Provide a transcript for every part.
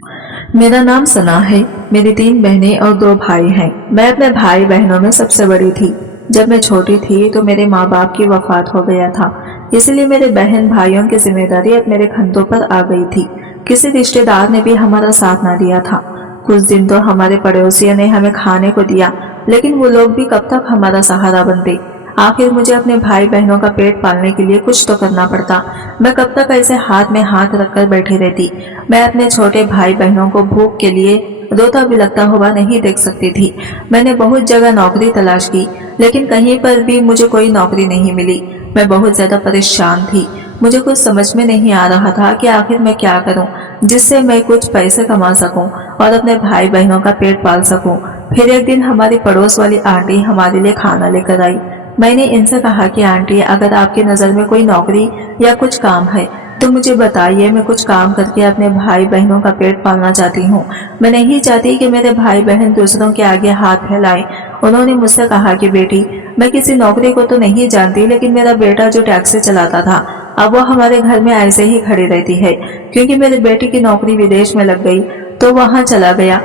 मेरा नाम सना है। मेरी 3 बहनें और 2 भाई हैं। मैं अपने भाई बहनों में सबसे बड़ी थी। जब मैं छोटी थी तो मेरे माँ बाप की वफात हो गया था, इसलिए मेरे बहन भाइयों की जिम्मेदारी अब मेरे कंधों पर आ गई थी। किसी रिश्तेदार ने भी हमारा साथ ना दिया था। कुछ दिन तो हमारे पड़ोसियों ने हमें खाने को दिया, लेकिन वो लोग भी कब तक हमारा सहारा बनते। आखिर मुझे अपने भाई बहनों का पेट पालने के लिए कुछ तो करना पड़ता। मैं कब तक ऐसे हाथ में हाथ रखकर बैठी रहती। मैं अपने छोटे भाई बहनों को भूख के लिए रोता बिलखता हुआ नहीं देख सकती थी। मैंने बहुत जगह नौकरी तलाश की, लेकिन कहीं पर भी मुझे कोई नौकरी नहीं मिली। मैं बहुत ज्यादा परेशान थी। मुझे कुछ समझ में नहीं आ रहा था कि आखिर मैं क्या करूं जिससे मैं कुछ पैसे कमा सकूं और अपने भाई बहनों का पेट पाल सकूं। फिर एक दिन हमारी पड़ोस वाली आंटी हमारे लिए खाना लेकर आई। मैंने इनसे कहा कि आंटी, अगर आपकी नज़र में कोई नौकरी या कुछ काम है तो मुझे बताइए। मैं कुछ काम करके अपने भाई बहनों का पेट पालना चाहती हूँ। मैं नहीं चाहती कि मेरे भाई बहन दूसरों के आगे हाथ फैलाएं। उन्होंने मुझसे कहा कि बेटी, मैं किसी नौकरी को तो नहीं जानती, लेकिन मेरा बेटा जो टैक्सी चलाता था अब वो हमारे घर में ऐसे ही खड़ी रहती है, क्योंकि मेरे बेटे की नौकरी विदेश में लग गई तो वहाँ चला गया।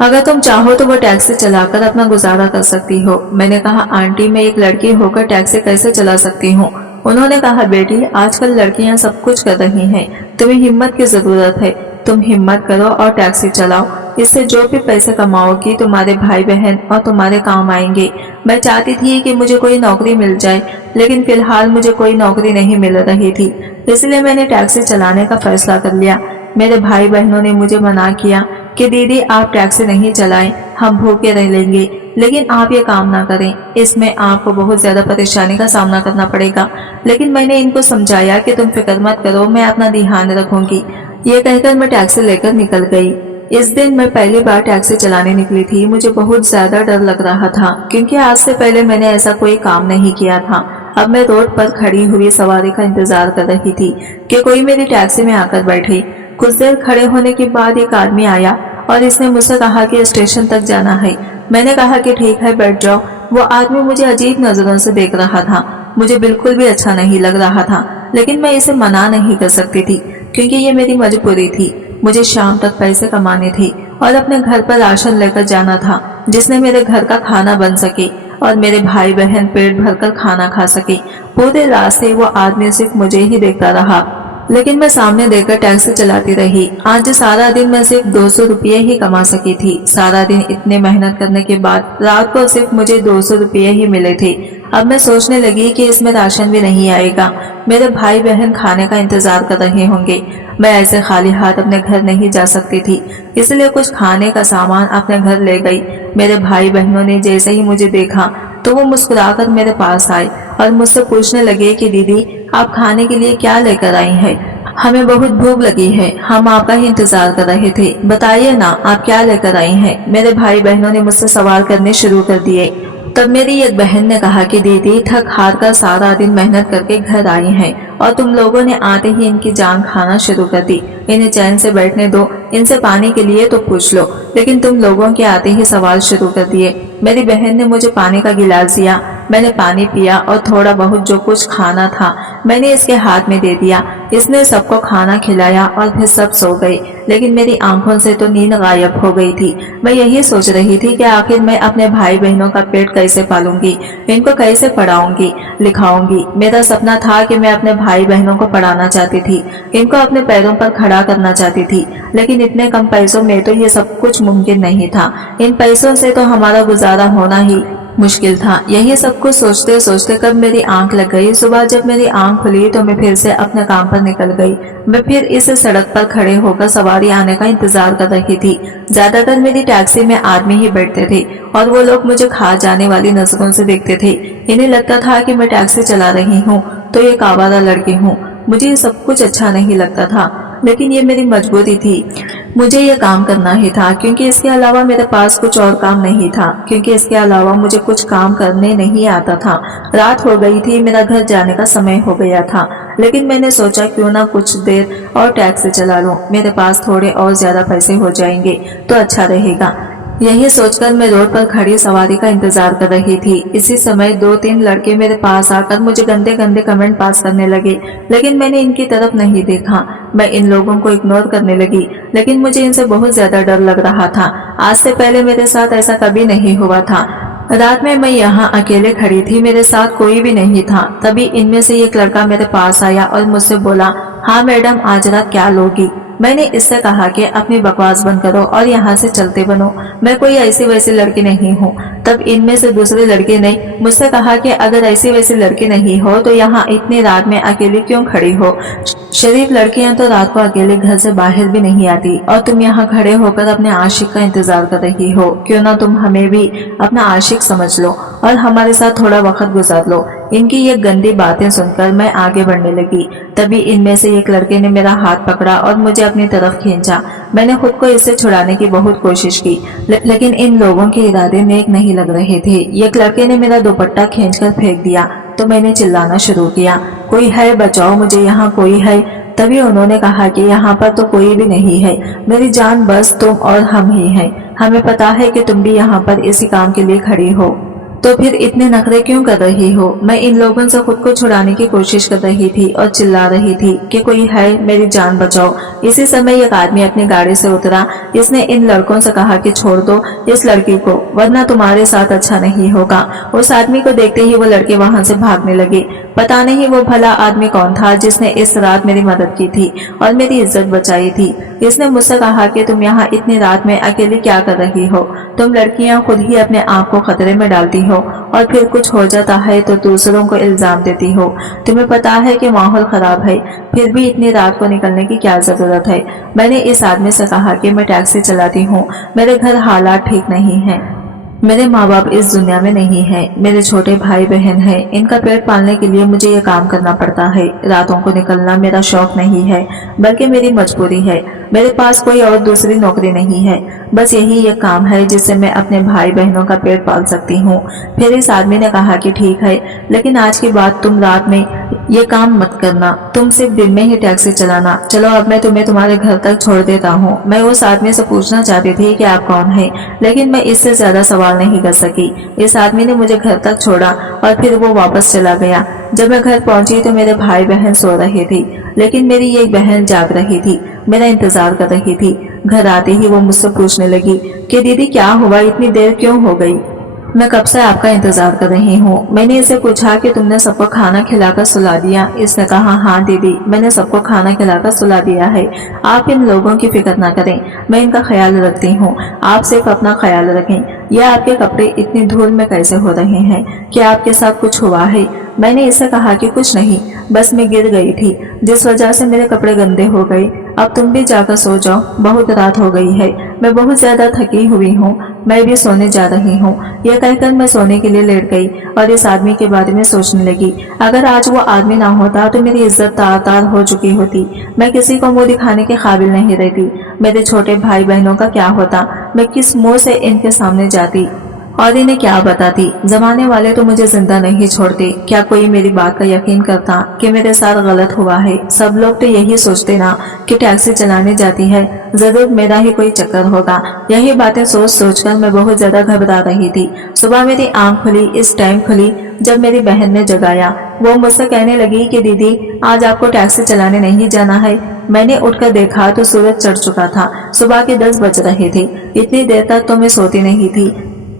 अगर तुम चाहो तो वो टैक्सी चलाकर अपना गुजारा कर सकती हो। मैंने कहा, आंटी, मैं एक लड़की होकर टैक्सी कैसे चला सकती हूँ? उन्होंने कहा, बेटी, आजकल लड़कियां सब कुछ कर रही हैं, तुम्हें हिम्मत की जरूरत है। तुम हिम्मत करो और टैक्सी चलाओ। इससे जो भी पैसे कमाओगी तुम्हारे भाई बहन और तुम्हारे काम आएंगे। मैं चाहती थी कि मुझे कोई नौकरी मिल जाए, लेकिन फिलहाल मुझे कोई नौकरी नहीं मिल रही थी, इसलिए मैंने टैक्सी चलाने का फैसला कर लिया। मेरे भाई बहनों ने मुझे मना किया कि दीदी, आप टैक्सी नहीं चलाएं, हम भूखे रह लेंगे, लेकिन आप ये काम ना करें, इसमें आपको बहुत ज्यादा परेशानी का सामना करना पड़ेगा। लेकिन मैंने इनको समझाया कि तुम फिक्र मत करो, मैं अपना ध्यान रखूंगी। ये कहकर मैं टैक्सी लेकर निकल गई। इस दिन मैं पहली बार टैक्सी चलाने निकली थी। मुझे बहुत ज्यादा डर लग रहा था, क्योंकि आज से पहले मैंने ऐसा कोई काम नहीं किया था। अब मैं रोड पर खड़ी हुई सवारी का इंतजार कर रही थी कि कोई मेरी टैक्सी में आकर बैठे। कुछ देर खड़े होने के बाद एक आदमी आया और इसने मुझसे कहा कि स्टेशन तक जाना है। मैंने कहा कि ठीक है, बैठ जाओ। वो आदमी मुझे अजीब नजरों से देख रहा था। मुझे बिल्कुल भी अच्छा नहीं लग रहा था, लेकिन मैं इसे मना नहीं कर सकती थी, क्योंकि ये मेरी मजबूरी थी। मुझे शाम तक पैसे कमाने थे और अपने घर पर राशन लेकर जाना था, जिसने मेरे घर का खाना बन सके और मेरे भाई बहन पेट भरकर खाना खा सके। पूरे रास्ते वो आदमी सिर्फ मुझे ही देखता रहा, लेकिन मैं सामने देखकर टैक्सी चलाती रही। आज सारा दिन मैं सिर्फ 200 रुपये ही कमा सकी थी। सारा दिन इतने मेहनत करने के बाद रात को सिर्फ मुझे 200 रुपये ही मिले थे। अब मैं सोचने लगी कि इसमें राशन भी नहीं आएगा। मेरे भाई बहन खाने का इंतजार कर रहे होंगे। मैं ऐसे खाली हाथ अपने घर नहीं जा सकती थी, इसलिए कुछ खाने का सामान अपने घर ले गई। मेरे भाई बहनों ने जैसे ही मुझे देखा तो वो मुस्कुराकर मेरे पास आए और मुझसे पूछने लगे कि दीदी, आप खाने के लिए क्या लेकर आई हैं? हमें बहुत भूख लगी है, हम आपका ही इंतजार कर रहे थे, बताइए ना आप क्या लेकर आई हैं? मेरे भाई बहनों ने मुझसे सवाल करने शुरू कर दिए। तब मेरी एक बहन ने कहा कि दीदी, थक हार कर सारा दिन मेहनत करके घर आई हैं और तुम लोगों ने आते ही इनकी जान खाना शुरू कर दी। इन्हें चैन से बैठने दो, इनसे पानी के लिए तो पूछ लो, लेकिन तुम लोगों के आते ही सवाल शुरू कर दिए। मेरी बहन ने मुझे पानी का गिलास दिया। मैंने पानी पिया और थोड़ा बहुत जो कुछ खाना था मैंने इसके हाथ में दे दिया। इसने सबको खाना खिलाया और फिर सब सो गए, लेकिन मेरी आंखों से तो नींद गायब हो गई थी। मैं यही सोच रही थी कि आखिर मैं अपने भाई बहनों का पेट कैसे पालूंगी, इनको कैसे पढ़ाऊंगी लिखाऊंगी। मेरा सपना था कि मैं अपने भाई बहनों को पढ़ाना चाहती थी, इनको अपने पैरों पर खड़ा करना चाहती थी, लेकिन इतने कम पैसों में तो ये सब कुछ मुमकिन नहीं था। इन पैसों से तो हमारा गुजारा होना ही मुश्किल था। यही सब कुछ सोचते सोचते कब मेरी आंख लग गई। सुबह जब मेरी आंख खुली तो मैं फिर से अपने काम पर निकल गई। मैं फिर इस सड़क पर खड़े होकर सवारी आने का इंतजार कर रही थी। ज्यादातर मेरी टैक्सी में आदमी ही बैठते थे और वो लोग मुझे खा जाने वाली नजरों से देखते थे। इन्हें लगता था कि मैं टैक्सी चला रही हूँ तो एक आवारा लड़की हूँ। मुझे ये सब कुछ अच्छा नहीं लगता था, लेकिन ये मेरी मजबूरी थी। मुझे ये काम करना ही था, क्योंकि इसके अलावा मेरे पास कुछ और काम नहीं था, क्योंकि इसके अलावा मुझे कुछ काम करने नहीं आता था। रात हो गई थी, मेरा घर जाने का समय हो गया था, लेकिन मैंने सोचा क्यों ना कुछ देर और टैक्सी चला लूं। मेरे पास थोड़े और ज्यादा पैसे हो जाएंगे तो अच्छा रहेगा। यही सोचकर मैं रोड पर खड़ी सवारी का इंतजार कर रही थी। इसी समय 2-3 लड़के मेरे पास आकर मुझे गंदे गंदे कमेंट पास करने लगे, लेकिन मैंने इनकी तरफ नहीं देखा। मैं इन लोगों को इग्नोर करने लगी, लेकिन मुझे इनसे बहुत ज्यादा डर लग रहा था। आज से पहले मेरे साथ ऐसा कभी नहीं हुआ था। रात में मैं यहाँ अकेले खड़ी थी, मेरे साथ कोई भी नहीं था। तभी इनमें से एक लड़का मेरे पास आया और मुझसे बोला, हाँ मैडम, आज रात क्या लोगी? मैंने इससे कहा कि अपनी बकवास बंद करो और यहाँ से चलते बनो, मैं कोई ऐसी वैसी लड़की नहीं हूँ। तब इनमें से दूसरे लड़के ने मुझसे कहा कि अगर ऐसी वैसी लड़की नहीं हो तो यहाँ इतनी रात में अकेली क्यों खड़ी हो? शरीफ लड़कियां तो रात को अकेले घर से बाहर भी नहीं आती, और तुम यहाँ खड़े होकर अपने आशिक का इंतजार कर रही हो। क्यों ना तुम हमें भी अपना आशिक समझ लो और हमारे साथ थोड़ा वक्त गुजार लो। इनकी ये गंदी बातें सुनकर मैं आगे बढ़ने लगी। तभी इनमें से एक लड़के ने मेरा हाथ पकड़ा और मुझे अपनी तरफ खींचा। मैंने खुद को इससे छुड़ाने की बहुत कोशिश की, लेकिन इन लोगों के इरादे नेक नहीं लग रहे थे। एक लड़के ने मेरा दुपट्टा खींचकर फेंक दिया तो मैंने चिल्लाना शुरू किया, कोई है, बचाओ मुझे, यहाँ कोई है। तभी उन्होंने कहा कि यहाँ पर तो कोई भी नहीं है मेरी जान, बस तुम और हम ही हैं। हमें पता है कि तुम भी यहाँ पर इसी काम के लिए खड़ी हो, तो फिर इतने नखरे क्यों कर रही हो? मैं इन लोगों से खुद को छुड़ाने की कोशिश कर रही थी और चिल्ला रही थी कि कोई है, मेरी जान बचाओ। इसी समय एक आदमी अपनी गाड़ी से उतरा। इसने इन लड़कों से कहा कि छोड़ दो इस लड़की को, वरना तुम्हारे साथ अच्छा नहीं होगा। उस आदमी को देखते ही वो लड़के वहां से भागने लगे। पता नहीं वो भला आदमी कौन था जिसने इस रात मेरी मदद की थी और मेरी इज्जत बचाई थी। इसने मुझसे कहा कि तुम यहाँ इतनी रात में अकेली क्या कर रही हो? तुम लड़कियां खुद ही अपने आप को खतरे में डालती हो और फिर कुछ हो जाता है तो दूसरों को इल्जाम देती हो। तुम्हें पता है कि माहौल खराब है, फिर भी इतनी रात को निकलने की क्या जरूरत है? मैंने इस आदमी से कहा कि मैं टैक्सी चलाती हूँ, मेरे घर हालात ठीक नहीं है, मेरे माँ बाप इस दुनिया में नहीं है, मेरे छोटे भाई बहन हैं, इनका पेट पालने के लिए मुझे ये काम करना पड़ता है। रातों को निकलना मेरा शौक नहीं है, बल्कि मेरी मजबूरी है। मेरे पास कोई और दूसरी नौकरी नहीं है, बस यही एक काम है जिससे मैं अपने भाई बहनों का पेट पाल सकती हूँ। फिर इस आदमी ने कहा कि ठीक है, लेकिन आज की बात तुम रात में ये काम मत करना, तुम सिर्फ दिन में ही टैक्सी चलाना। चलो अब मैं तुम्हें तुम्हारे घर तक छोड़ देता हूँ। मैं उस आदमी से पूछना चाहती थी कि आप कौन है, लेकिन मैं इससे ज्यादा सवाल नहीं कर सकी। इस आदमी ने मुझे घर तक छोड़ा और फिर वो वापस चला गया। जब मैं घर पहुंची तो मेरे भाई बहन सो रहे थे, लेकिन मेरी एक बहन जाग रही थी, मेरा इंतजार कर रही थी। घर आते ही वो मुझसे पूछने लगी कि दीदी क्या हुआ, इतनी देर क्यों हो गई? मैं कब से आपका इंतजार कर रही हूँ। मैंने इसे पूछा कि तुमने सबको खाना खिलाकर सुला दिया? इसने कहा हाँ दीदी, मैंने सबको खाना खिलाकर सुला दिया है। आप इन लोगों की फिक्र ना करें, मैं इनका ख्याल रखती हूँ, आप सिर्फ अपना ख्याल रखें। यह आपके कपड़े इतनी धूल में कैसे हो रहे हैं? क्या आपके साथ कुछ हुआ है? मैंने इससे कहा कि कुछ नहीं, बस मैं गिर गई थी, जिस वजह से मेरे कपड़े गंदे हो गए। अब तुम भी जाकर सो जाओ, बहुत रात हो गई है, मैं बहुत ज्यादा थकी हुई हूँ, मैं भी सोने जा रही हूँ। यह कहकर मैं सोने के लिए लेट गई और इस आदमी के बारे में सोचने लगी। अगर आज वो आदमी ना होता तो मेरी इज्जत तार तार हो चुकी होती, मैं किसी को मुंह दिखाने के काबिल नहीं रहती। मेरे छोटे भाई बहनों का क्या होता? मैं किस मुंह से इनके सामने जाती और इन्हें क्या बताती? जमाने वाले तो मुझे जिंदा नहीं छोड़ते। क्या कोई मेरी बात का यकीन करता कि मेरे साथ गलत हुआ है? सब लोग तो यही सोचते ना कि टैक्सी चलाने जाती है, जरूर मेरा ही कोई चक्कर होगा। यही बातें सोच सोच कर मैं बहुत ज्यादा घबरा रही थी। सुबह मेरी आंख खुली, इस टाइम खुली जब मेरी बहन ने जगाया। वो मुझसे कहने लगी कि दीदी आज आपको टैक्सी चलाने नहीं जाना है। मैंने उठकर देखा तो सूरज चढ़ चुका था, सुबह के 10 बज रहे थे। इतनी देर तक तो मैं सोती नहीं थी,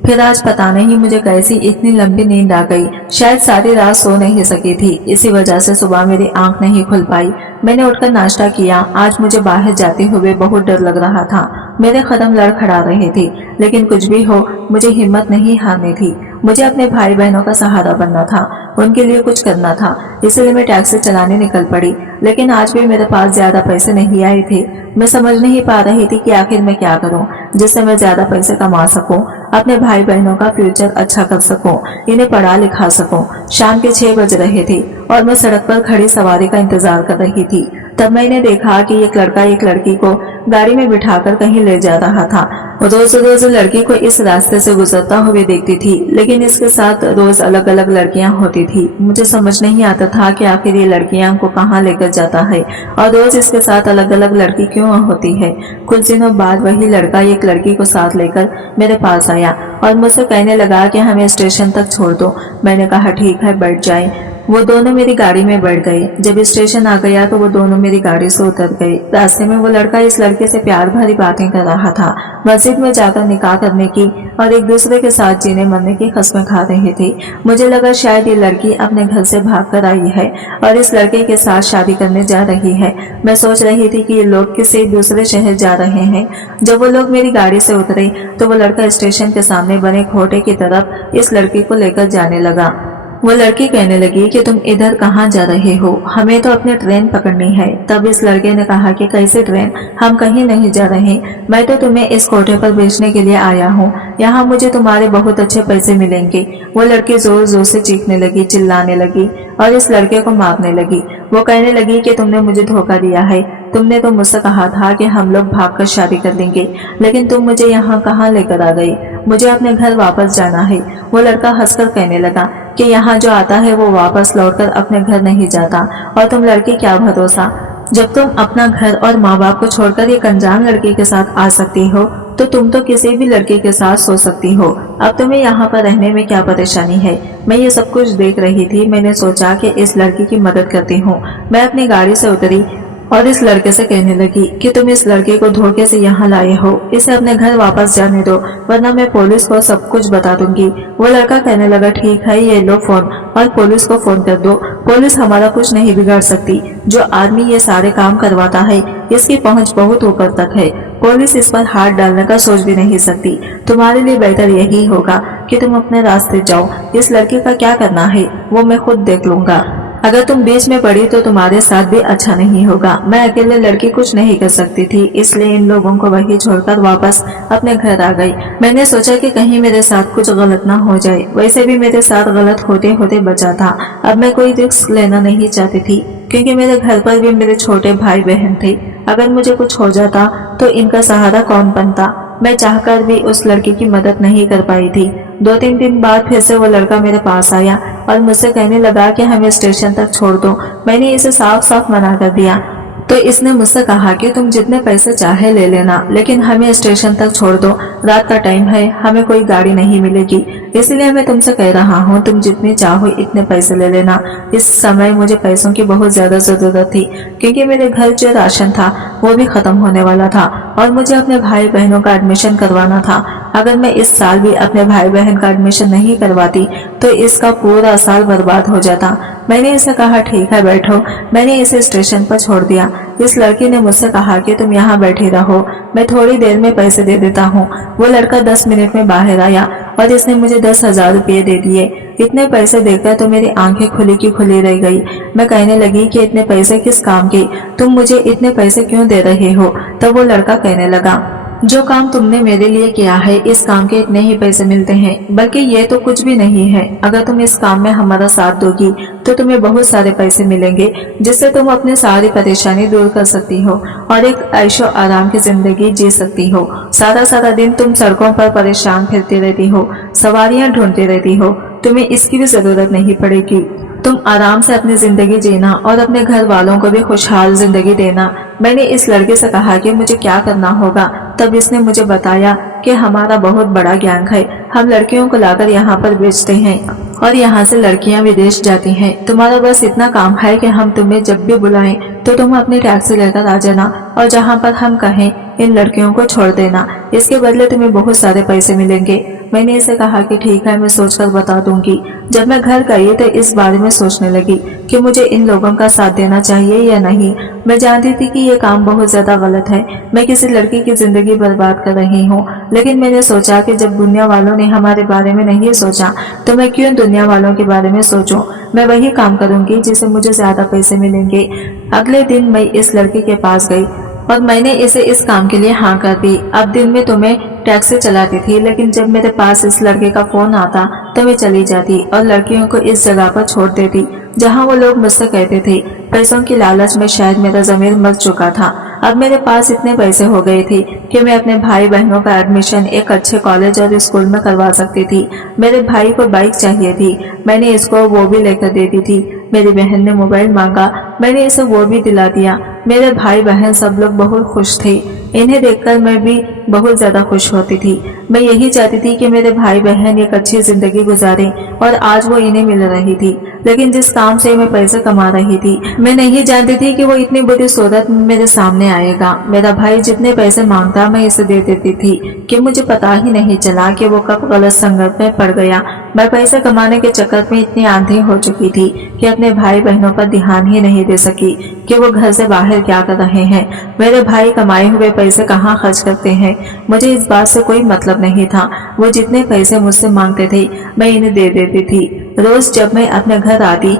फिर आज पता नहीं मुझे कैसी इतनी लंबी नींद आ गई। शायद सारी रात सो नहीं सकी थी, इसी वजह से सुबह मेरी आंख नहीं खुल पाई। मैंने उठकर नाश्ता किया। आज मुझे बाहर जाते हुए बहुत डर लग रहा था, मेरे कदम लड़खड़ा रहे थे, लेकिन कुछ भी हो मुझे हिम्मत नहीं हारनी थी। मुझे अपने भाई बहनों का सहारा बनना था, उनके लिए कुछ करना था, इसलिए मैं टैक्सी चलाने निकल पड़ी। लेकिन आज भी मेरे पास ज्यादा पैसे नहीं आए थे। मैं समझ नहीं पा रही थी कि आखिर मैं क्या करूं जिससे मैं ज्यादा पैसे कमा सकूं, अपने भाई बहनों का फ्यूचर अच्छा कर सकूं, इन्हें पढ़ा लिखा सकूं। शाम के 6 बज रहे थे और मैं सड़क पर खड़ी सवारी का इंतजार कर रही थी। तब मैंने देखा कि एक लड़का एक लड़की को गाड़ी में बिठाकर कहीं ले जा रहा था। रोज रोज लड़की को इस रास्ते से गुजरता हुए देखती थी, लेकिन इसके साथ रोज अलग अलग लड़कियां होती थी। मुझे समझ नहीं आता था कि आखिर ये लड़कियां को कहाँ लेकर जाता है और रोज इसके साथ अलग अलग लड़की क्यों होती है। कुछ दिनों बाद वही लड़का एक लड़की को साथ लेकर मेरे पास आया और मुझसे कहने लगा कि हमें स्टेशन तक छोड़ दो। मैंने कहा ठीक है, बैठ जाए। वो दोनों मेरी गाड़ी में बैठ गए। जब स्टेशन आ गया तो वो दोनों मेरी गाड़ी से उतर गए। रास्ते में वो लड़का इस लड़के से प्यार भरी बातें कर रहा था। मस्जिद में जाकर निकाह करने की और एक दूसरे के साथ जीने मरने की कस्में खा रहे थे। मुझे लगा शायद ये लड़की अपने घर से भाग कर आई है और इस लड़के के साथ शादी करने जा रही है। मैं सोच रही थी कि ये लोग किसी दूसरे शहर जा रहे हैं। जब वो लोग मेरी गाड़ी से उतरे तो वो लड़का स्टेशन के सामने बने खोटे की तरफ इस लड़की को लेकर जाने लगा। वो लड़की कहने लगी कि तुम इधर कहाँ जा रहे हो, हमें तो अपनी ट्रेन पकड़नी है। तब इस लड़के ने कहा कि कैसे ट्रेन, हम कहीं नहीं जा रहे, मैं तो तुम्हें इस कोठे पर बेचने के लिए आया हूँ, यहाँ मुझे तुम्हारे बहुत अच्छे पैसे मिलेंगे। वो लड़की जोर जोर से चीखने लगी, चिल्लाने लगी और इस लड़के को मारने लगी। वो कहने लगी कि तुमने मुझे धोखा दिया है, तुमने तो मुझसे कहा था कि हम लोग भागकर शादी कर लेंगे, लेकिन तुम मुझे यहाँ कहाँ लेकर आ गई, मुझे अपने घर वापस जाना है। वो लड़का हंसकर कहने लगा कि यहाँ जो आता है वो वापस लौटकर अपने घर नहीं जाता, और तुम लड़की क्या भरोसा, जब तुम अपना घर और माँ बाप को छोड़कर एक अनजान लड़की के साथ आ सकती हो तो तुम तो किसी भी लड़की के साथ सो सकती हो। अब तुम्हें यहाँ पर रहने में क्या परेशानी है। मैं ये सब कुछ देख रही थी। मैंने सोचा कि इस लड़की की मदद करती हूँ। मैं अपनी गाड़ी से उतरी और इस लड़के से कहने लगी कि तुम इस लड़के को धोखे से यहाँ लाए हो, इसे अपने घर वापस जाने दो वरना मैं पुलिस को सब कुछ बता दूंगी। वो लड़का कहने लगा ठीक है, ये लो फोन और पुलिस को फोन कर दो, पुलिस हमारा कुछ नहीं बिगाड़ सकती। जो आदमी ये सारे काम करवाता है इसकी पहुंच बहुत ऊपर तक है, पुलिस इस पर हाथ डालने का सोच भी नहीं सकती। तुम्हारे लिए बेहतर यही होगा कि तुम अपने रास्ते जाओ, इस लड़के का क्या करना है वो मैं खुद देख लूंगा। अगर तुम बीच में पड़ी तो तुम्हारे साथ भी अच्छा नहीं होगा। मैं अकेले लड़की कुछ नहीं कर सकती थी, इसलिए इन लोगों को वहीं छोड़कर वापस अपने घर आ गई। मैंने सोचा कि कहीं मेरे साथ कुछ गलत ना हो जाए, वैसे भी मेरे साथ गलत होते होते बचा था। अब मैं कोई रिस्क लेना नहीं चाहती थी क्योंकि मेरे घर पर भी मेरे छोटे भाई बहन थे। अगर मुझे कुछ हो जाता तो इनका सहारा कौन बनता। मैं चाहकर भी उस लड़की की मदद नहीं कर पाई थी। 2-3 दिन बाद फिर से वो लड़का मेरे पास आया और मुझसे कहने लगा कि हमें स्टेशन तक छोड़ दो। मैंने इसे साफ साफ मना कर दिया तो इसने मुझसे कहा कि तुम जितने पैसे चाहे ले लेना, लेकिन हमें स्टेशन तक छोड़ दो, रात का टाइम है, हमें कोई गाड़ी नहीं मिलेगी, इसलिए मैं तुमसे कह रहा हूँ तुम जितने चाहो इतने पैसे ले लेना। इस समय मुझे पैसों की बहुत ज्यादा जरूरत थी क्योंकि मेरे घर जो राशन था वो भी खत्म होने वाला था और मुझे अपने भाई बहनों का एडमिशन करवाना था। अगर मैं इस साल भी अपने भाई बहन का एडमिशन नहीं करवाती तो इसका पूरा साल बर्बाद हो जाता। मैंने इसे कहा ठीक है बैठो। मैंने इसे स्टेशन पर छोड़ दिया। इस लड़की ने मुझसे कहा कि तुम यहाँ बैठी रहो, मैं थोड़ी देर में पैसे दे देता हूँ। वो लड़का 10 मिनट में बाहर आया और इसने मुझे 10,000 रुपये दे दिए। इतने पैसे देखकर तो मेरी आंखें खुली की खुली रह गई। मैं कहने लगी कि इतने पैसे किस काम के, तुम मुझे इतने पैसे क्यों दे रहे हो। तब वो लड़का कहने लगा जो काम तुमने मेरे लिए किया है इस काम के इतने ही पैसे मिलते हैं, बल्कि ये तो कुछ भी नहीं है। अगर तुम इस काम में हमारा साथ दोगी तो तुम्हें बहुत सारे पैसे मिलेंगे जिससे तुम अपनी सारी परेशानी दूर कर सकती हो और एक ऐशो आराम की जिंदगी जी सकती हो। सारा सारा दिन तुम सड़कों पर परेशान फिरती रहती हो, सवारियां ढूंढती रहती हो, तुम्हें इसकी भी जरूरत नहीं पड़ेगी। तुम आराम से अपनी जिंदगी जीना और अपने घर वालों को भी खुशहाल जिंदगी देना। मैंने इस लड़के से कहा कि मुझे क्या करना होगा। तब इसने मुझे बताया कि हमारा बहुत बड़ा गैंग है, हम लड़कियों को लाकर यहाँ पर बेचते हैं और यहाँ से लड़कियाँ विदेश जाती हैं। तुम्हारा बस इतना काम है कि हम तुम्हें जब भी बुलाएं तो तुम अपनी टैक्सी लेकर आ जाना और जहाँ पर हम कहें इन लड़कियों को छोड़ देना, इसके बदले तुम्हें बहुत सारे पैसे मिलेंगे। मैंने इसे कहा कि ठीक है, मैं सोचकर बता दूंगी। जब मैं घर गई तो इस बारे में सोचने लगी कि मुझे इन लोगों का साथ देना चाहिए या नहीं। मैं जानती थी कि ये काम बहुत ज्यादा गलत है, मैं किसी लड़की की जिंदगी बर्बाद कर रही हूँ, लेकिन मैंने सोचा कि जब दुनिया वालों ने हमारे बारे में नहीं सोचा तो मैं क्यों दुनिया वालों के बारे में सोचूं। मैं वही काम करूंगी जिससे मुझे ज्यादा पैसे मिलेंगे। अगले दिन मैं इस लड़की के पास गई और मैंने इसे इस काम के लिए हाँ कर दी। अब दिन में तुम्हें टैक्सी चलाती थी, लेकिन जब मेरे पास इस लड़के का फोन आता तो मैं चली जाती और लड़कियों को इस जगह पर छोड़ देती। जहाँ वो लोग मुझसे कहते थे पैसों की लालच में शायद मेरा ज़मीर मर चुका था। अब मेरे पास इतने पैसे हो गए थे कि मैं अपने भाई बहनों का एडमिशन एक अच्छे कॉलेज और स्कूल में करवा सकती थी। मेरे भाई को बाइक चाहिए थी, मैंने इसको वो भी लेकर दे दी थी। मेरी बहन ने मोबाइल मांगा, मैंने इसे वो भी दिला दिया। मेरे भाई बहन सब लोग बहुत खुश थे। इन्हें देखकर मैं भी बहुत ज्यादा खुश होती थी। मैं यही चाहती थी कि मेरे भाई बहन एक अच्छी जिंदगी गुजारें और आज वो इन्हें मिल रही थी। लेकिन जिस काम से मैं पैसे कमा रही थी, मैं नहीं जानती थी कि वो इतनी बुरी सूरत में मेरे सामने आएगा। मेरा भाई जितने पैसे मांगता मैं इसे दे देती थी कि मुझे पता ही नहीं चला कि वो कब गलत संगत में पड़ गया। मैं पैसे कमाने के चक्कर में इतनी आंधी हो चुकी थी कि अपने भाई बहनों पर ध्यान ही नहीं दे सकी कि वो घर से बाहर क्या कर रहे हैं, मेरे भाई कमाए हुए पैसे कहाँ खर्च करते हैं। मुझे इस बात से कोई मतलब नहीं था। वो जितने पैसे मुझसे मांगते थे मैं इन्हें दे देती थी। रोज जब मैं अपने घर आती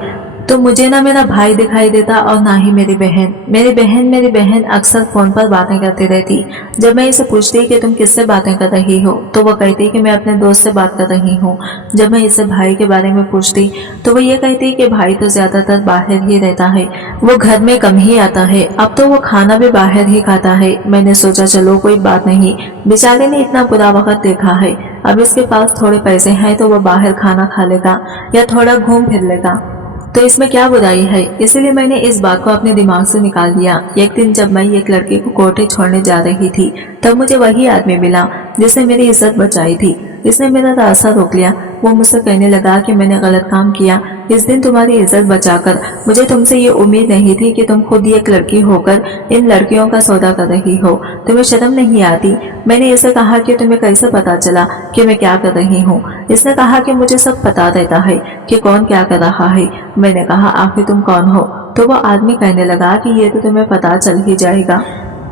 तो मुझे ना मेरा भाई दिखाई देता और ना ही मेरी बहन अक्सर फोन पर बातें करती रहती। जब मैं इसे पूछती कि तुम किससे बातें कर रही हो तो वो कहती कि मैं अपने दोस्त से बात कर रही हूँ। जब मैं इसे भाई के बारे में पूछती तो वो ये कहती कि भाई तो ज्यादातर बाहर ही रहता है, वो घर में कम ही आता है। अब तो वो खाना भी बाहर ही खाता है। मैंने सोचा चलो कोई बात नहीं, बेचारे ने इतना बुरा वक्त देखा है, अब इसके पास थोड़े पैसे हैं तो वो बाहर खाना खा लेगा या थोड़ा घूम फिर लेगा, तो इसमें क्या बुराई है। इसीलिए मैंने इस बात को अपने दिमाग से निकाल दिया। एक दिन जब मैं एक लड़की को कोठे छोड़ने जा रही थी तब मुझे वही आदमी मिला जिसने मेरी इज्जत बचाई थी। इसने मेरा रास्ता रोक लिया। वो मुझसे कहने लगा कि मैंने गलत काम किया, इस दिन तुम्हारी इज्जत बचाकर। मुझे तुमसे ये उम्मीद नहीं थी कि तुम खुद एक लड़की होकर इन लड़कियों का सौदा कर रही हो, तुम्हें शर्म नहीं आती। मैंने इसे कहा कि तुम्हें कैसे पता चला कि मैं क्या कर रही हूँ। इसने कहा कि मुझे सब पता रहता है कि कौन क्या कर रहा है। मैंने कहा आखिर तुम कौन हो? तो वो आदमी कहने लगा कि ये तो तुम्हें पता चल ही जाएगा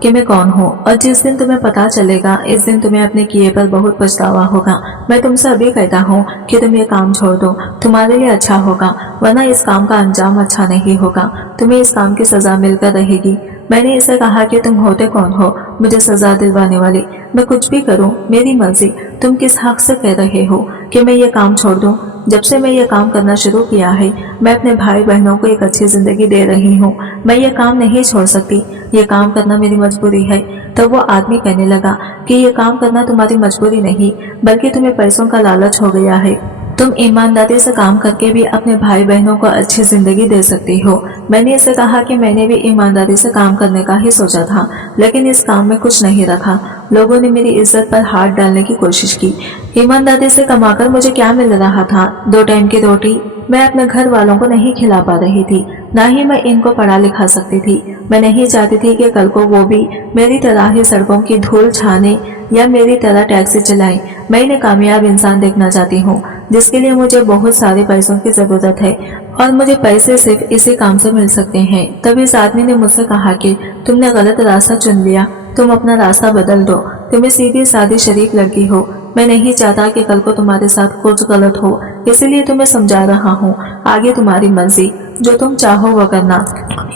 कि मैं कौन हूँ, और जिस दिन तुम्हें पता चलेगा इस दिन तुम्हें अपने किए पर बहुत पछतावा होगा। मैं तुमसे अभी कहता हूँ कि तुम ये काम छोड़ दो, तुम्हारे लिए अच्छा होगा, वरना इस काम का अंजाम अच्छा नहीं होगा, तुम्हें इस काम की सजा मिलकर रहेगी। मैंने इसे कहा कि तुम होते कौन हो मुझे सजा दिलवाने वाली? मैं कुछ भी करूं, मेरी मर्जी। तुम किस हक से कह रहे हो कि मैं ये काम छोड़ दूं? जब से मैं ये काम करना शुरू किया है मैं अपने भाई बहनों को एक अच्छी जिंदगी दे रही हूँ। मैं ये काम नहीं छोड़ सकती, ये काम करना मेरी मजबूरी है। तब वो आदमी कहने लगा कि ये काम करना तुम्हारी मजबूरी नहीं बल्कि तुम्हें पैसों का लालच हो गया है। तुम ईमानदारी से काम करके भी अपने भाई बहनों को अच्छी जिंदगी दे सकती हो। मैंने इसे कहा कि मैंने भी ईमानदारी से काम करने का ही सोचा था, लेकिन इस काम में कुछ नहीं रखा। लोगों ने मेरी इज्जत पर हाथ डालने की कोशिश की। ईमानदारी से कमाकर मुझे क्या मिल रहा था? 2 टाइम की रोटी मैं अपने घर वालों को नहीं खिला पा रही थी, ना ही मैं इनको पढ़ा लिखा सकती थी। मैं नहीं चाहती थी कि कल को वो भी मेरी तरह ही सड़कों की धूल छाने या मेरी तरह टैक्सी चलाएं। मैं इन्हें कामयाब इंसान देखना चाहती हूँ जिसके लिए मुझे बहुत सारे पैसों की जरूरत है और मुझे पैसे सिर्फ इसी काम से मिल सकते हैं। तभी इस आदमी ने मुझसे कहा कि तुमने गलत रास्ता चुन लिया, तुम अपना रास्ता बदल दो, तुम्हें सीधी सादी शरीफ लड़की हो। मैं नहीं चाहता कि कल को तुम्हारे साथ कुछ गलत हो, इसीलिए तुम्हें समझा रहा हूँ, आगे तुम्हारी मर्जी, जो तुम चाहो वो करना।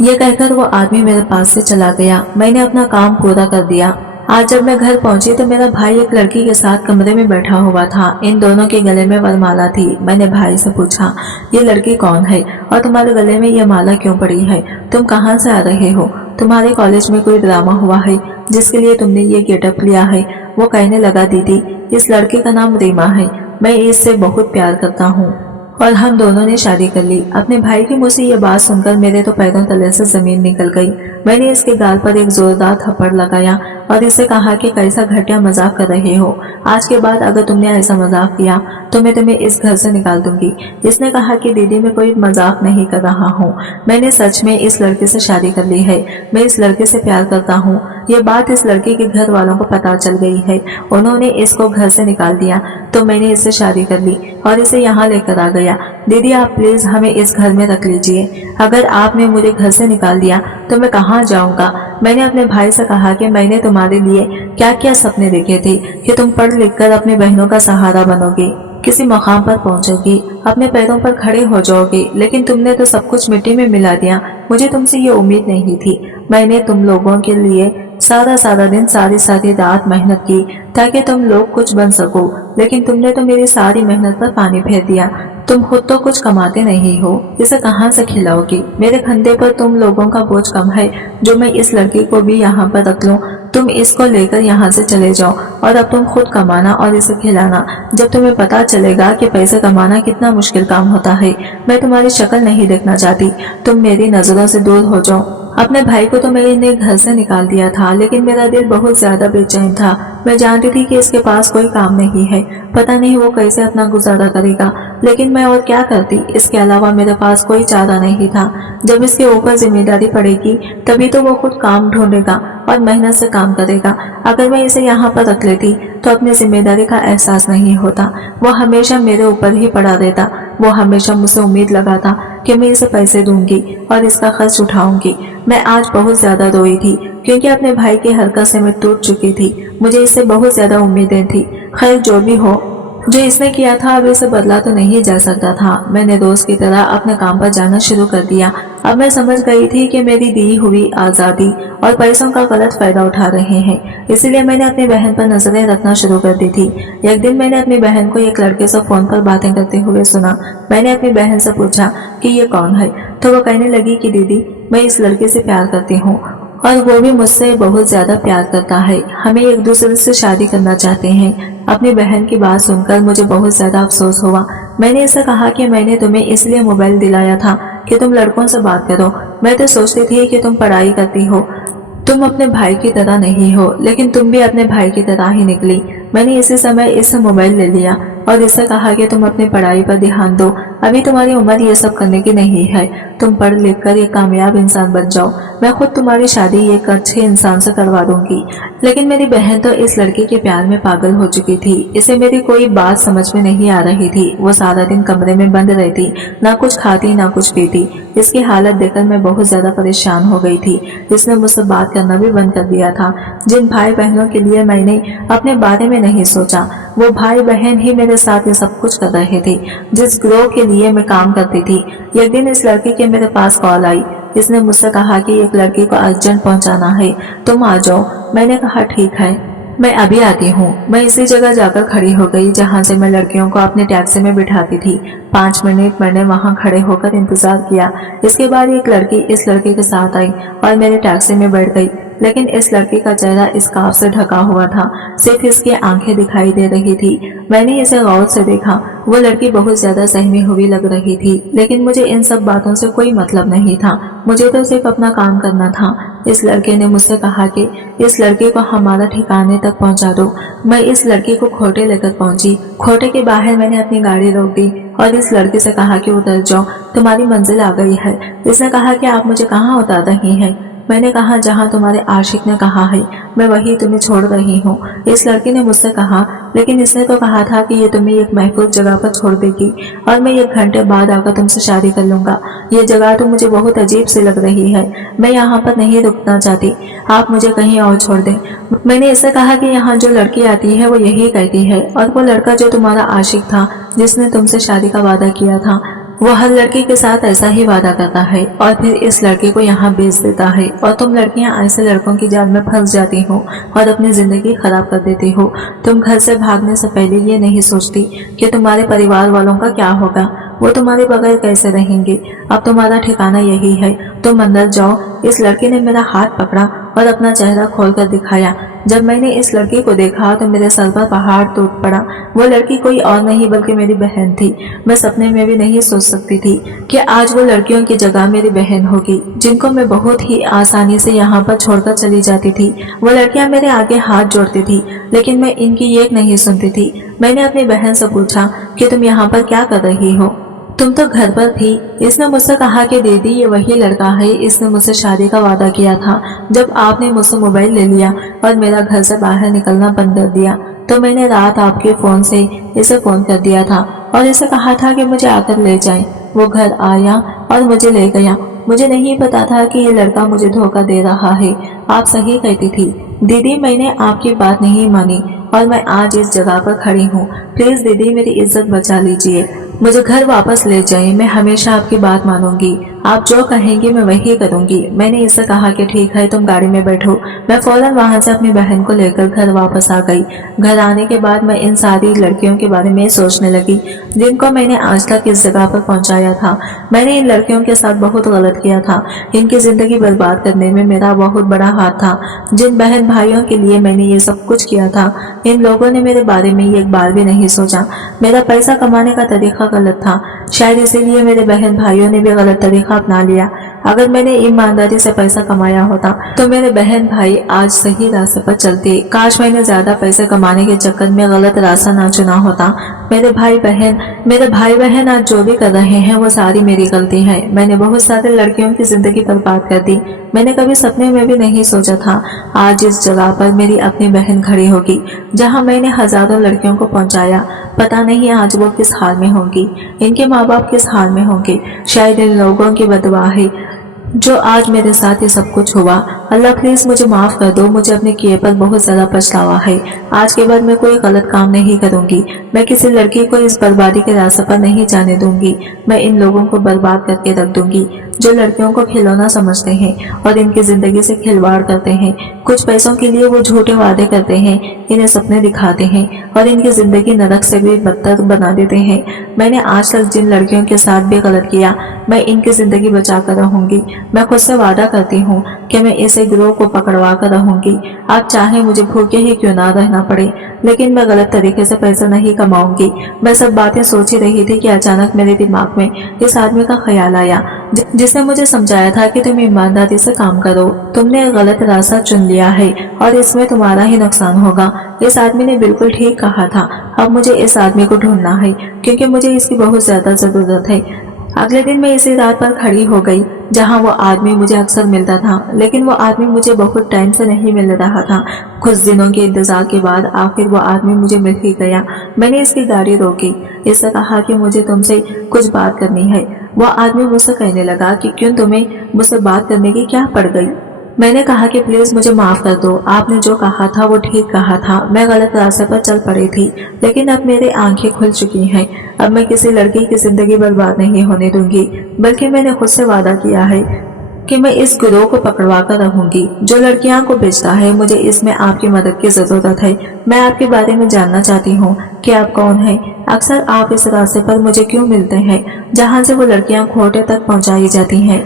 ये कहकर वो आदमी मेरे पास से चला गया। मैंने अपना काम पूरा कर दिया। आज जब मैं घर पहुंची तो मेरा भाई एक लड़की के साथ कमरे में बैठा हुआ था। इन दोनों के गले में वरमाला थी। मैंने भाई से पूछा, ये लड़की कौन है और तुम्हारे गले में ये माला क्यों पड़ी है? तुम कहाँ से आ रहे हो? तुम्हारे कॉलेज में कोई ड्रामा हुआ है जिसके लिए तुमने ये गेटअप लिया है? वो कहने लगा, दीदी इस लड़के का नाम रीमा है, मैं इससे बहुत प्यार करता हूँ और हम दोनों ने शादी कर ली। अपने भाई की मुझसे ये बात सुनकर मेरे तो पैरों तले से जमीन निकल गई। मैंने इसके गाल पर एक जोरदार थप्पड़ लगाया और इसे कहा कि कैसा घटिया मजाक कर रहे हो, आज के बाद अगर तुमने ऐसा मजाक किया तो मैं तुम्हें इस घर से निकाल दूंगी। इसने कहा कि दीदी मैं कोई मजाक नहीं कर रहा हूँ, मैंने सच में इस लड़के से शादी कर ली है, मैं इस लड़के से प्यार करता हूँ। ये बात इस लड़के के घर वालों को पता चल गई है, उन्होंने इसको घर से निकाल दिया तो मैंने इससे शादी कर ली और इसे यहाँ लेकर आ गया। दीदी आप प्लीज हमें इस घर में रख लीजिए, अगर आपने मुझे घर से निकाल दिया तो मैं कहाँ जाऊँगा? मैंने अपने भाई से कहा कि मैंने तुम्हारे लिए क्या क्या सपने देखे थे कि तुम पढ़ लिख कर अपनी बहनों का सहारा बनोगे, किसी मकाम पर पहुंचोगी, अपने पैरों पर खड़े हो जाओगे, लेकिन तुमने तो सब कुछ मिट्टी में मिला दिया। मुझे तुमसे ये उम्मीद नहीं थी। मैंने तुम लोगों के लिए सारा दिन सारी रात मेहनत की ताकि तुम लोग कुछ बन सको, लेकिन तुमने तो मेरी सारी मेहनत पर पानी फेर दिया। तुम खुद तो कुछ कमाते नहीं हो, इसे कहाँ से खिलाओगी? मेरे कंधे पर तुम लोगों का बोझ कम है जो मैं इस लड़की को भी यहाँ पर रख लूं। तुम इसको लेकर यहाँ से चले जाओ और अब तुम खुद कमाना और इसे खिलाना। जब तुम्हें पता चलेगा कि पैसे कमाना कितना मुश्किल काम होता है। मैं तुम्हारी शक्ल नहीं देखना चाहती, तुम मेरी नजरों से दूर हो जाओ। अपने भाई को तो मैंने घर से निकाल दिया था, लेकिन मेरा दिल बहुत ज्यादा बेचैन था। मैं जानती थी कि इसके पास कोई काम नहीं है, पता नहीं वो कैसे अपना गुजारा करेगा, लेकिन मैं और क्या करती। इसके अलावा मेरे पास कोई चारा नहीं था। जब इसके ऊपर जिम्मेदारी पड़ेगी तभी तो वो खुद काम ढूंढेगा और मेहनत से काम करेगा। अगर मैं इसे यहाँ पर रख लेती तो अपनी जिम्मेदारी का एहसास नहीं होता। वो हमेशा मेरे ऊपर ही पड़ा रहता। वो हमेशा मुझसे उम्मीद लगाता कि मैं इसे पैसे दूंगी और इसका खर्च उठाऊंगी। मैं आज बहुत ज्यादा रोई थी क्योंकि अपने भाई की हरकत से मैं टूट चुकी थी। मुझे इससे बहुत ज्यादा उम्मीदें थी। खैर जो भी हो, जो इसने किया था अब इसे बदला तो नहीं जा सकता था। मैंने रोज की तरह अपने काम पर जाना शुरू कर दिया। अब मैं समझ गई थी कि मेरी दी हुई आजादी और पैसों का गलत फायदा उठा रहे हैं, इसीलिए मैंने अपनी बहन पर नजरें रखना शुरू कर दी थी। एक दिन मैंने अपनी बहन को एक लड़के से फोन पर बातें करते हुए सुना। मैंने अपनी बहन से पूछा कि ये कौन है, तो वो कहने लगी कि दीदी मैं इस लड़के से प्यार करती हूँ और वो भी मुझसे बहुत ज्यादा प्यार करता है। हमें एक दूसरे से शादी करना चाहते हैं। अपनी बहन की बात सुनकर मुझे बहुत ज्यादा अफसोस हुआ। मैंने इसे कहा कि मैंने तुम्हें इसलिए मोबाइल दिलाया था कि तुम लड़कों से बात करो। मैं तो सोचती थी कि तुम पढ़ाई करती हो, तुम अपने भाई की तरह नहीं हो, लेकिन तुम भी अपने भाई की तरह ही निकली। मैंने इसी समय इससे मोबाइल ले लिया और इससे कहा कि तुम अपनी पढ़ाई पर ध्यान दो। अभी तुम्हारी उम्र ये सब करने की नहीं है। तुम पढ़ लिख कर एक कामयाब इंसान बन जाओ। मैं खुद तुम्हारी शादी एक अच्छे इंसान से करवा दूंगी। लेकिन मेरी बहन तो इस लड़के के प्यार में पागल हो चुकी थी। इसे मेरी कोई बात समझ में नहीं आ रही थी। वो सारा दिन कमरे में बंद रहती, ना कुछ खाती ना कुछ पीती। इसकी हालत देखकर मैं बहुत ज्यादा परेशान हो गई थी। इसने मुझसे बात करना भी बंद कर दिया था। जिन भाई बहनों के लिए मैंने अपने बारे में नहीं सोचा, वो भाई बहन ही मेरे साथ ये सब कुछ कर रहे थे जिस ग्रोह के लिए मैं काम करती थी। एक दिन इस लड़के के मेरे पास कॉल आई। इसने मुझसे कहा कि एक लड़की को अर्जेंट पहुंचाना है, तुम आ जाओ। मैंने कहा ठीक है, मैं अभी आती हूँ। मैं इसी जगह जाकर खड़ी हो गई जहाँ से मैं लड़कियों को अपने टैक्सी में बिठाती थी। 5 मिनट मैंने वहाँ खड़े होकर इंतजार किया। इसके बाद एक लड़की इस लड़के के साथ आई और मेरे टैक्सी में बैठ गई, लेकिन इस लड़की का चेहरा स्कार्फ से ढका हुआ था, सिर्फ इसकी आंखें दिखाई दे रही थी। मैंने इसे गौर से देखा। वो लड़की बहुत ज्यादा सहमी हुई लग रही थी, लेकिन मुझे इन सब बातों से कोई मतलब नहीं था। मुझे तो सिर्फ अपना काम करना था। इस लड़के ने मुझसे कहा कि इस लड़के को हमारा ठिकाने तक पहुंचा दो। मैं इस लड़की को खोटे लेकर पहुंची। खोटे के बाहर मैंने अपनी गाड़ी रोक दी और इस लड़की से कहा कि उतर जाओ, तुम्हारी मंजिल आ गई है। इसने कहा कि आप मुझे कहाँ उतार रही हैं? मैंने कहा जहाँ तुम्हारे आशिक ने कहा है, मैं वही तुम्हें छोड़ रही हूँ। इस लड़की ने मुझसे कहा, लेकिन इसने तो कहा था कि ये तुम्हें एक महफूज जगह पर छोड़ देगी और मैं 1 घंटे बाद आकर तुमसे शादी कर लूंगा। ये जगह तो मुझे बहुत अजीब सी लग रही है। मैं यहाँ पर नहीं रुकना चाहती, आप मुझे कहीं और छोड़ दें। मैंने इससे कहा कि यहाँ जो लड़की आती है वो यही कहती है, और वो लड़का जो तुम्हारा आशिक था, जिसने तुमसे शादी का वादा किया था, वो हर लड़की के साथ ऐसा ही वादा करता है और फिर इस लड़के को यहाँ बेच देता है, और तुम लड़कियाँ ऐसे लड़कों की जाल में फंस जाती हो और अपनी जिंदगी खराब कर देती हो। तुम घर से भागने से पहले ये नहीं सोचती कि तुम्हारे परिवार वालों का क्या होगा, वो तुम्हारे बगैर कैसे रहेंगे। अब तुम्हारा ठिकाना यही है, तुम अंदर जाओ। इस लड़के ने मेरा हाथ पकड़ा और अपना चेहरा खोलकर दिखाया। जब मैंने इस लड़की को देखा तो मेरे सर पर पहाड़ टूट पड़ा। वो लड़की कोई और नहीं बल्कि मेरी बहन थी। मैं सपने में भी नहीं सोच सकती थी कि आज वो लड़कियों की जगह मेरी बहन होगी, जिनको मैं बहुत ही आसानी से यहाँ पर छोड़कर चली जाती थी। वो लड़कियां मेरे आगे हाथ जोड़ती थी, लेकिन मैं इनकी एक नहीं सुनती थी। मैंने अपनी बहन से पूछा कि तुम यहाँ पर क्या कर रही हो? तुम तो घर पर थी। इसने मुझसे कहा कि दीदी ये वही लड़का है, इसने मुझसे शादी का वादा किया था। जब आपने मुझसे मोबाइल ले लिया और मेरा घर से बाहर निकलना बंद कर दिया, तो मैंने रात आपके फोन से इसे फोन कर दिया था और इसे कहा था कि मुझे आकर ले जाए। वो घर आया और मुझे ले गया। मुझे नहीं पता था कि ये लड़का मुझे धोखा दे रहा है। आप सही कहती थी दीदी, मैंने आपकी बात नहीं मानी और मैं आज इस जगह पर खड़ी हूँ। प्लीज दीदी मेरी इज्जत बचा लीजिए, मुझे घर वापस ले जाइए। मैं हमेशा आपकी बात मानूंगी। आप जो कहेंगी मैं वही करूंगी। मैंने इससे कहा कि ठीक है, तुम गाड़ी में बैठो। मैं फौरन वहां से अपनी बहन को लेकर घर वापस आ गई। घर आने के बाद मैं इन सारी लड़कियों के बारे में सोचने लगी जिनको मैंने आज तक इस जगह पर पहुंचाया था। मैंने इन लड़कियों के साथ बहुत गलत किया था। इनकी जिंदगी बर्बाद करने में मेरा बहुत बड़ा हाथ था। जिन बहन भाइयों के लिए मैंने ये सब कुछ किया था, इन लोगों ने मेरे बारे में एक बार भी नहीं सोचा। मेरा पैसा कमाने का तरीका गलत था, शायद इसीलिए मेरे बहन भाइयों ने भी गलत तरीका अपना लिया। अगर मैंने ईमानदारी से पैसा कमाया होता तो मेरे बहन भाई आज सही रास्ते पर चलते। काश मैंने ज्यादा पैसे कमाने के चक्कर में गलत रास्ता ना चुना होता। मेरे भाई बहन आज जो भी कर रहे हैं वो सारी मेरी गलती है। मैंने बहुत सारे लड़कियों की जिंदगी बर्बाद कर दी। मैंने कभी सपने में भी नहीं सोचा था आज इस जगह पर मेरी अपनी बहन खड़ी होगी जहां मैंने हजारों लड़कियों को पहुंचाया। पता नहीं आज वो किस हाल में होंगी, इनके माँ बाप किस हाल में होंगे। शायद इन लोगों की बदुआ है जो आज मेरे साथ ये सब कुछ हुआ। अल्लाह प्लीज मुझे माफ कर दो, मुझे अपने किए पर बहुत ज्यादा पछतावा है। आज के बाद मैं कोई गलत काम नहीं करूंगी। मैं किसी लड़की को इस बर्बादी के रास्ते पर नहीं जाने दूंगी। मैं इन लोगों को बर्बाद करके रख दूंगी जो लड़कियों को खिलौना समझते हैं और इनकी जिंदगी से खिलवाड़ करते हैं। कुछ पैसों के लिए वो झूठे वादे करते हैं, इन्हें सपने दिखाते हैं और इनकी जिंदगी नरक से भी बदतर बना देते हैं। मैंने आज तक जिन लड़कियों के साथ भी गलत किया, मैं इनकी जिंदगी बचा कर रहूंगी। मैं खुद से वादा करती हूँ कि मैं इसे गिरोह को पकड़वा कर रहूंगी। आप चाहे मुझे भूखे ही क्यों ना रहना पड़े, लेकिन मैं गलत तरीके से पैसा नहीं कमाऊंगी। मैं सब बातें सोच ही रही थी कि अचानक मेरे दिमाग में इस आदमी का ख्याल आया जिसने मुझे समझाया था कि तुम ईमानदारी से काम करो। तुमने गलत रास्ता चुन लिया है और इसमें तुम्हारा ही नुकसान होगा। इस आदमी ने बिल्कुल ठीक कहा था। अब मुझे इस आदमी को ढूंढना है क्योंकि मुझे इसकी बहुत ज्यादा जरूरत है। अगले दिन मैं इसी रात पर खड़ी हो गई जहां वो आदमी मुझे अक्सर मिलता था, लेकिन वो आदमी मुझे बहुत टाइम से नहीं मिल रहा था। कुछ दिनों के इंतजार के बाद आखिर वो आदमी मुझे मिल ही गया। मैंने इसकी गाड़ी रोकी, इससे कहा कि मुझे तुमसे कुछ बात करनी है। वो आदमी मुझसे कहने लगा कि क्यों तुम्हें मुझसे बात करने की क्या पड़ गई। मैंने कहा कि प्लीज मुझे माफ कर दो, आपने जो कहा था वो ठीक कहा था। मैं गलत रास्ते पर चल पड़ी थी, लेकिन अब मेरी आंखें खुल चुकी हैं। अब मैं किसी लड़की की जिंदगी बर्बाद नहीं होने दूंगी, बल्कि मैंने खुद से वादा किया है कि मैं इस गिरोह को पकड़वा कर रहूंगी जो लड़कियों को बेचता है। मुझे इसमें आपकी मदद की जरूरत है। मैं आपके बारे में जानना चाहती हूँ कि आप कौन हैं। अक्सर आप इस रास्ते पर मुझे क्यों मिलते हैं जहाँ से वो लड़कियां खोटे तक पहुँचाई जाती हैं।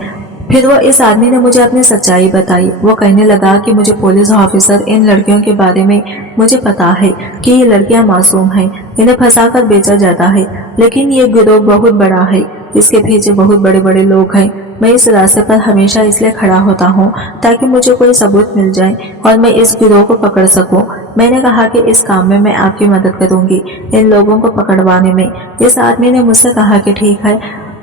फिर वो इस आदमी ने मुझे अपनी सच्चाई बताई। वो कहने लगा कि मुझे पुलिस ऑफिसर इन लड़कियों के बारे में मुझे पता है कि ये लड़कियां मासूम हैं, इन्हें फंसाकर बेचा जाता है, लेकिन ये गिरोह बहुत बड़ा है, इसके पीछे बहुत बड़े बड़े लोग हैं। मैं इस रास्ते पर हमेशा इसलिए खड़ा होता हूँ ताकि मुझे कोई सबूत मिल जाए और मैं इस गिरोह को पकड़ सकूं। मैंने कहा कि इस काम में मैं आपकी मदद करूंगी, इन लोगों को पकड़वाने में। इस आदमी ने मुझसे कहा कि ठीक है,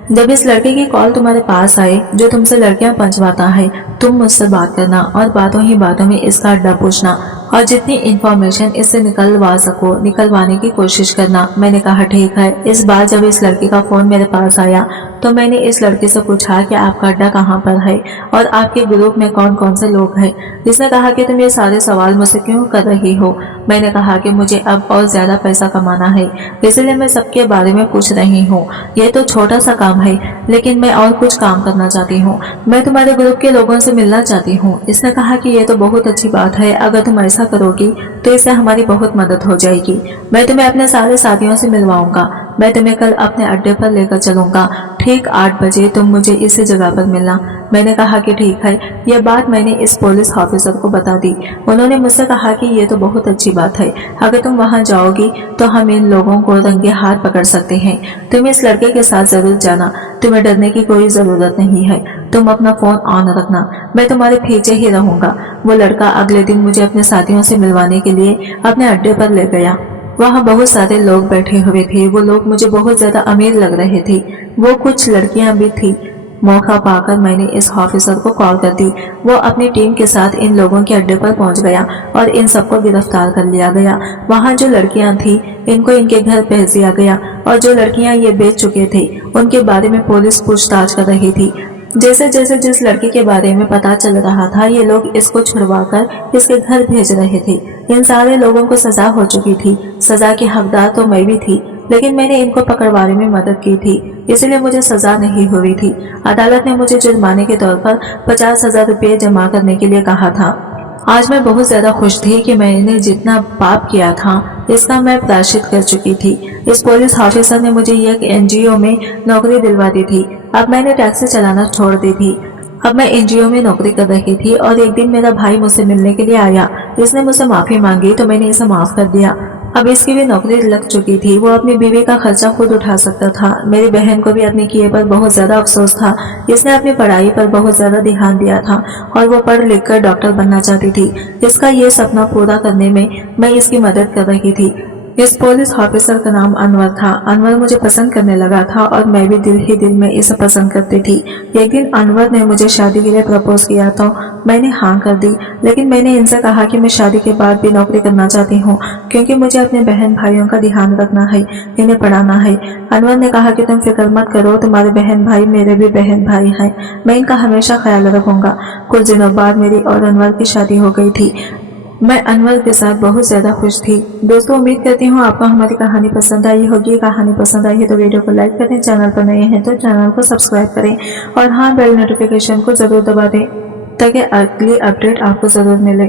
जब इस लड़के की कॉल तुम्हारे पास आए जो तुमसे लड़कियां पंचवाता है, तुम मुझसे बात करना और बातों ही बातों में इसका अड्डा पूछना और जितनी इंफॉर्मेशन इससे निकलवाने की कोशिश करना। मैंने कहा ठीक है। इस बार जब इस लड़की का फोन मेरे पास आया तो मैंने इस लड़की से पूछा कि आपका अड्डा कहाँ पर है और आपके ग्रुप में कौन कौन से लोग हैं। इसने कहा कि तुम ये सारे सवाल मुझसे क्यों कर रही हो। मैंने कहा कि मुझे अब और ज्यादा पैसा कमाना है, इसलिए मैं सबके बारे में पूछ रही हूँ। ये तो छोटा सा काम है, लेकिन मैं और कुछ काम करना चाहती हूँ। मैं तुम्हारे ग्रुप के लोगों से मिलना चाहती हूँ। इसने कहा कि ये तो बहुत अच्छी बात है, अगर तुम ऐसा करोगी तो इससे हमारी बहुत मदद हो जाएगी। मैं तुम्हें अपने सारे साथियों से मिलवाऊंगा। मैं तुम्हें कल अपने अड्डे पर लेकर चलूंगा। ठीक 8 बजे तुम मुझे इसी जगह पर मिलना। मैंने कहा कि ठीक है। यह बात मैंने इस पुलिस ऑफिसर को बता दी। उन्होंने मुझसे कहा कि ये तो बहुत अच्छी बात है, अगर तुम वहां जाओगी तो हम इन लोगों को रंगे हाथ पकड़ सकते हैं। तुम इस लड़के के साथ जरूर जाना, तुम्हें डरने की कोई जरूरत नहीं है। तुम अपना फोन ऑन रखना, मैं तुम्हारे पीछे ही रहूंगा। वो लड़का अगले दिन मुझे अपने साथियों से मिलवाने के लिए अपने अड्डे पर ले गया। वहाँ बहुत सारे लोग बैठे हुए थे। वो लोग मुझे बहुत ज्यादा अमीर लग रहे थे। वो कुछ लड़कियां भी थी। मौका पाकर मैंने इस ऑफिसर को कॉल कर दी। वो अपनी टीम के साथ इन लोगों के अड्डे पर पहुंच गया और इन सबको गिरफ्तार कर लिया गया। वहाँ जो लड़कियां थी इनको इनके घर भेज दिया गया और जो लड़कियां ये बेच चुके थे उनके बारे में पुलिस पूछताछ कर रही थी। जैसे जैसे जिस लड़की के बारे में पता चल रहा था, ये लोग इसको छुड़वाकर इसके घर भेज रहे थे। इन सारे लोगों को सजा हो चुकी थी। सजा की हकदार तो मैं भी थी लेकिन मैंने इनको पकड़वाने में मदद की थी, इसलिए मुझे सजा नहीं हुई थी। अदालत ने मुझे जुर्माने के तौर पर 50,000 रुपये जमा करने के लिए कहा था। आज मैं बहुत ज्यादा खुश थी कि मैंने जितना पाप किया था इसका मैं प्रायश्चित कर चुकी थी। इस पुलिस ऑफिसर ने मुझे एक एनजीओ में नौकरी दिलवा दी थी। अब मैंने टैक्सी चलाना छोड़ दी थी। अब मैं एनजीओ में नौकरी कर रही थी और एक दिन मेरा भाई मुझसे मिलने के लिए आया। इसने मुझसे माफी मांगी तो मैंने इसे माफ कर दिया। अब इसकी भी नौकरी लग चुकी थी, वो अपनी बीवी का खर्चा खुद उठा सकता था। मेरी बहन को भी अपने किए पर बहुत ज्यादा अफसोस था। इसने अपनी पढ़ाई पर बहुत ज्यादा ध्यान दिया था और वो पढ़ लिख कर डॉक्टर बनना चाहती थी। इसका ये सपना पूरा करने में मैं इसकी मदद कर रही थी। इस पुलिस ऑफिसर का नाम अनवर था। अनवर मुझे पसंद करने लगा था और मैं भी दिल ही दिल में इसे पसंद करती थी। एक दिन अनवर ने मुझे शादी के लिए प्रपोज किया तो मैंने हाँ कर दी, लेकिन मैंने इनसे कहा कि मैं शादी के बाद भी नौकरी करना चाहती हूँ, क्योंकि मुझे अपने बहन भाइयों का ध्यान रखना है, इन्हें पढ़ाना है। अनवर ने कहा कि तुम फिक्र मत करो, तुम्हारे बहन भाई मेरे भी बहन भाई हैं, मैं इनका हमेशा ख्याल रखूंगा। कुछ दिनों बाद मेरी और अनवर की शादी हो गई थी। मैं अनवर के साथ बहुत ज्यादा खुश थी। दोस्तों, उम्मीद करती हूँ आपको हमारी कहानी पसंद आई होगी। कहानी पसंद आई है तो वीडियो को लाइक करें, चैनल पर नए हैं तो चैनल को सब्सक्राइब करें और हाँ, बेल नोटिफिकेशन को जरूर दबा दें ताकि अगली अपडेट आपको जरूर मिले।